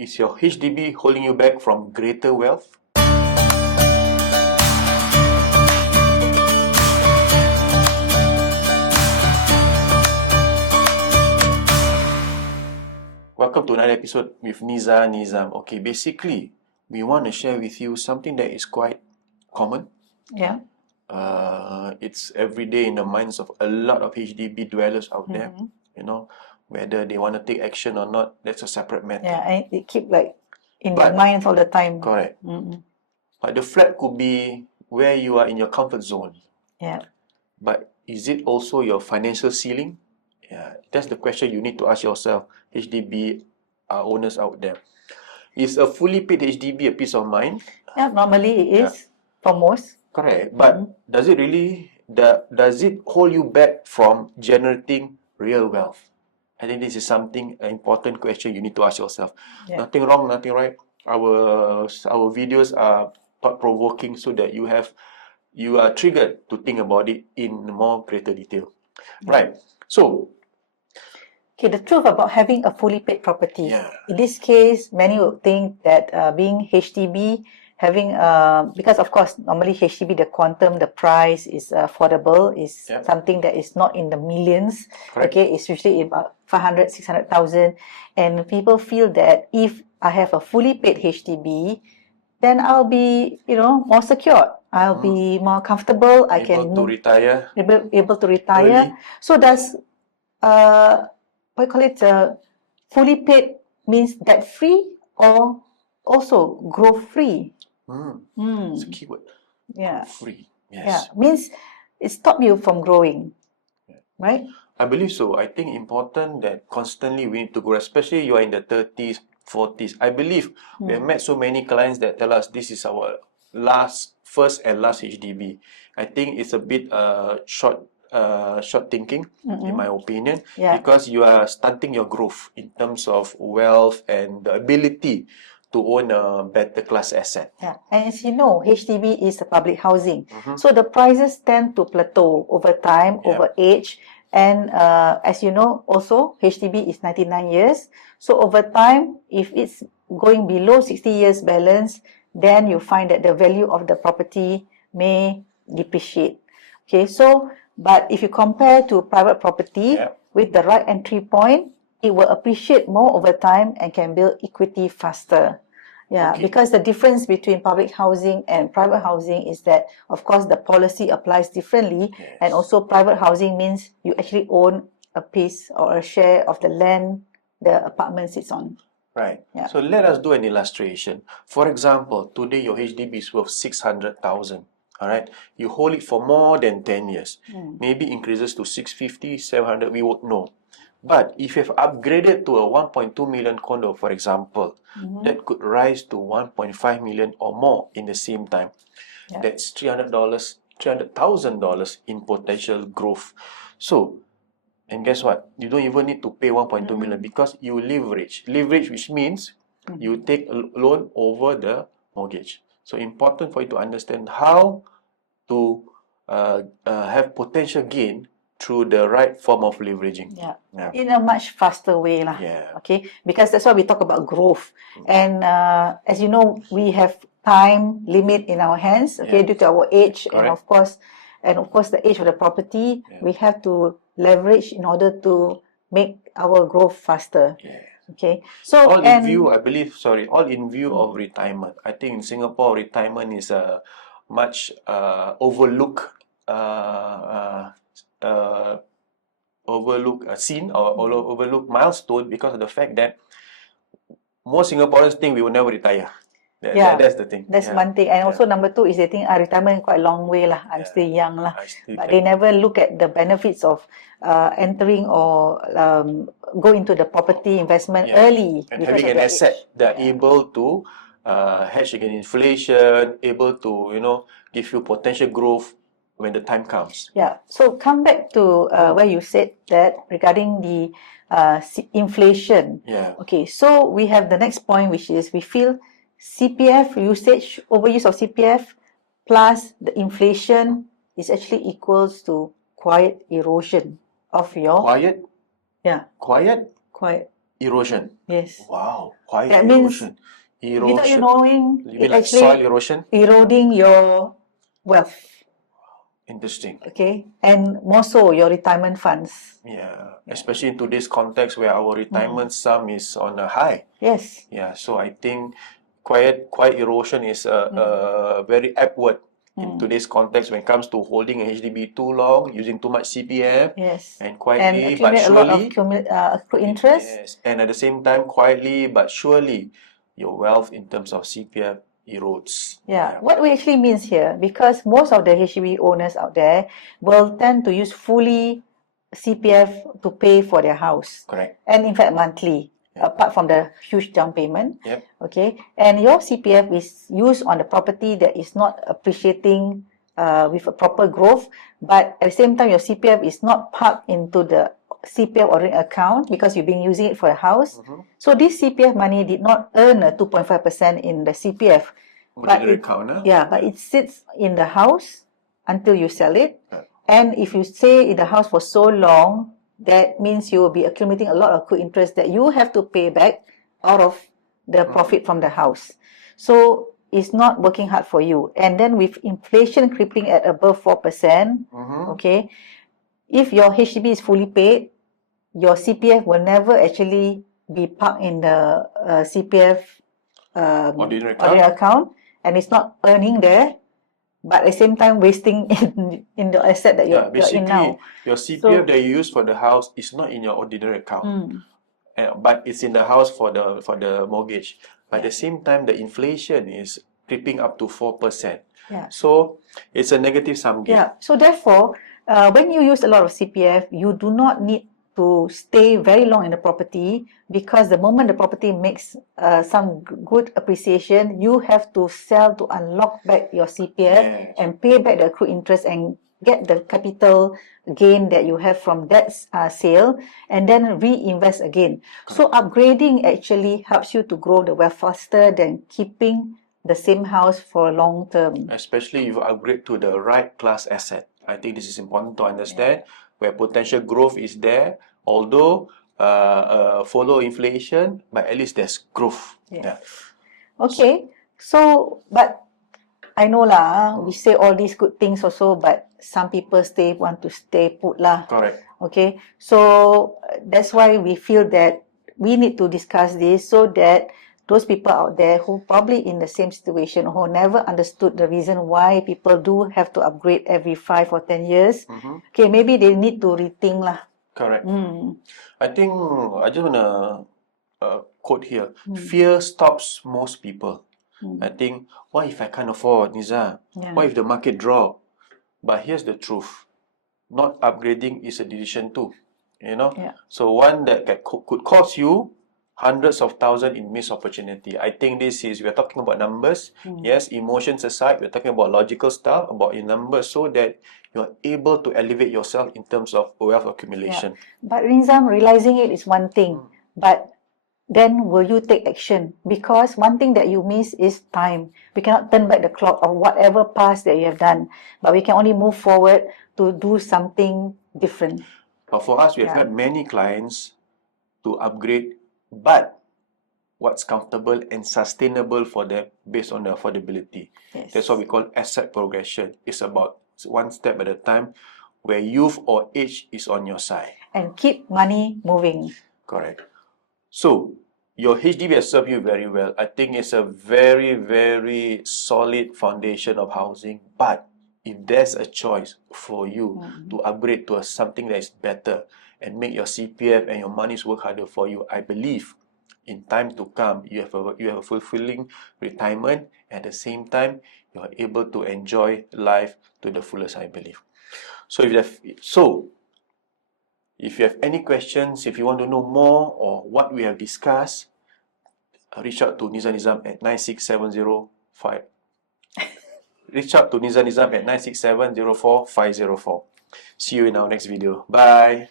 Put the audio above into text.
Is your HDB holding you back from greater wealth? Welcome to another episode with Nizam. Okay, basically, we want to share with you something that is quite common. Yeah. It's every day in the minds of a lot of HDB dwellers out there. You know, whether they want to take action or not, that's a separate matter. Yeah, and it keep like in their minds all the time. Correct. But the flat could be where you are in your comfort zone. Yeah. But is it also your financial ceiling? Yeah, that's the question you need to ask yourself, HDB owners out there. Is a fully paid HDB a peace of mind? Yeah, normally it is for most. Correct. But does it really, does it hold you back from generating real wealth? I think this is an important question you need to ask yourself. Yeah. Nothing wrong, nothing right. Our videos are thought-provoking so that you are triggered to think about it in more greater detail. Right. So, okay, the truth about having a fully paid property. In this case, many would think that being HDB, having because of course normally HDB, the quantum, the price is affordable, is something that is not in the millions. Correct. Okay, it's usually about 500, 600,000, and people feel that if I have a fully paid HDB, then I'll be, more secure. I'll be more comfortable. I can able to retire. Able to retire. Early. So does what you call it? Fully paid means debt free or also growth free? It's a keyword. Yeah. Free. Yeah. Yes. Means it stops you from growing, right? I believe so. I think important that constantly we need to grow, especially you are in the 30s, 40s. I believe we have met so many clients that tell us this is our first and last HDB. I think it's a bit short thinking, in my opinion, because you are stunting your growth in terms of wealth and the ability to own a better class asset. Yeah, and as you know, HDB is a public housing, so the prices tend to plateau over time, over age, and as you know, also HDB is 99 years. So over time, if it's going below 60 years balance, then you find that the value of the property may depreciate. Okay, so but if you compare to private property with the right entry point, it will appreciate more over time and can build equity faster. Yeah, because the difference between public housing and private housing is that, of course, the policy applies differently, and also private housing means you actually own a piece or a share of the land the apartment sits on. Right. Yeah. So let us do an illustration. For example, today your HDB is worth 600,000. All right. You hold it for more than 10 years. Maybe increases to 650, 700, we won't know. But if you have upgraded to a 1.2 million condo, for example, that could rise to 1.5 million or more in the same time. That's $300,000 in potential growth. So, and guess what? You don't even need to pay 1.2 million because you leverage. Leverage, which means you take a loan over the mortgage. So important for you to understand how to have potential gain through the right form of leveraging. In a much faster way lah. Okay, because that's why we talk about growth. And as you know, we have time limit in our hands, okay, due to our age. And of course the age of the property, we have to leverage in order to make our growth faster. Okay, so all in view of retirement. I think in Singapore, retirement is a much overlooked milestone because of the fact that most Singaporeans think we will never retire. That's the thing. That's one thing. And also number two is they think retirement is quite a long way lah. I'm still young lah. But they never look at the benefits of entering or go into the property investment early. And having an asset that are able to hedge against inflation, able to give you potential growth when the time comes. Yeah. So come back to where you said that regarding the inflation. Okay. So we have the next point, which is we feel CPF overuse of CPF plus the inflation is actually equals to quiet erosion of your Quiet Erosion. Yes. Wow, quiet That means erosion. without you Erosion. knowing, You it mean like soil actually erosion? eroding your wealth, Interesting. okay? And more so, your retirement funds. Yeah, especially in today's context where our retirement sum is on a high. Yes. Yeah, so I think quiet erosion is a very apt word in today's context when it comes to holding a HDB too long, using too much CPF, Yes. and And quietly but accumulate a lot of surely, accrued interest. yes, and at the same time, quietly but surely, your wealth in terms of CPF erodes. Yeah, what we actually means here, because most of the HDB owners out there will tend to use fully CPF to pay for their house. Correct. And in fact, monthly, Yeah. apart from the huge down payment. Yep. Okay. And your CPF is used on the property that is not appreciating with a proper growth, but at the same time, your CPF is not parked into the CPF ordering account because you've been using it for a house. So this CPF money did not earn a 2.5% in the CPF. Ordinary account, huh? Yeah, but it sits in the house until you sell it. Yeah. And if you stay in the house for so long, that means you will be accumulating a lot of accrued interest that you have to pay back out of the profit from the house. So it's not working hard for you. And then with inflation creeping at above 4%, okay, if your HDB is fully paid, your CPF will never actually be parked in the CPF Ordinary ordinary account, and it's not earning there, but at the same time wasting in the asset that you're in Basically, now. your CPF that you use for the house is not in your ordinary account, but it's in the house for the mortgage. But at the same time, the inflation is creeping up to 4%. Yeah. So it's a negative sum game. Yeah. So therefore, when you use a lot of CPF, you do not need to stay very long in the property, because the moment the property makes some good appreciation, you have to sell to unlock back your CPF. Yes. And pay back the accrued interest and get the capital gain that you have from that sale, and then reinvest again. So upgrading actually helps you to grow the wealth faster than keeping the same house for long term. Especially if you upgrade to the right class asset. I think this is important to understand, where potential growth is there, although follow inflation, but at least there's growth. Yes. Yeah. Okay, so but I know lah, we say all these good things also, but some people want to stay put lah. Correct. Okay, so that's why we feel that we need to discuss this, so that those people out there who probably in the same situation, who never understood the reason why people do have to upgrade every 5 or 10 years, okay, maybe they need to rethink lah. Correct. I think I just want to quote here. Fear stops most people. I think, what if I can't afford, Niza? Yeah. What if the market drop? But here's the truth. Not upgrading is a decision too. You know? Yeah. So one that could cost you hundreds of thousands in missed opportunity. I think we're talking about numbers. Yes, emotions aside, we're talking about logical stuff, about your numbers, so that you're able to elevate yourself in terms of wealth accumulation. Yeah. But Nizam, realizing it is one thing, but then will you take action? Because one thing that you miss is time. We cannot turn back the clock of whatever past that you have done, but we can only move forward to do something different. But for us, we have had many clients to upgrade, but what's comfortable and sustainable for them based on the affordability. Yes. That's what we call asset progression. It's about one step at a time, where youth or age is on your side. And keep money moving. Correct. So, your HDB has served you very well. I think it's a very, very solid foundation of housing. But if there's a choice for you to upgrade to something that is better and make your CPF and your monies work harder for you, I believe in time to come, you have a fulfilling retirement. At the same time, you are able to enjoy life to the fullest, I believe. So if you have any questions, if you want to know more or what we have discussed, reach out to Nizam at 96705. Reach out to Nizam at 96704 504. See you in our next video. Bye.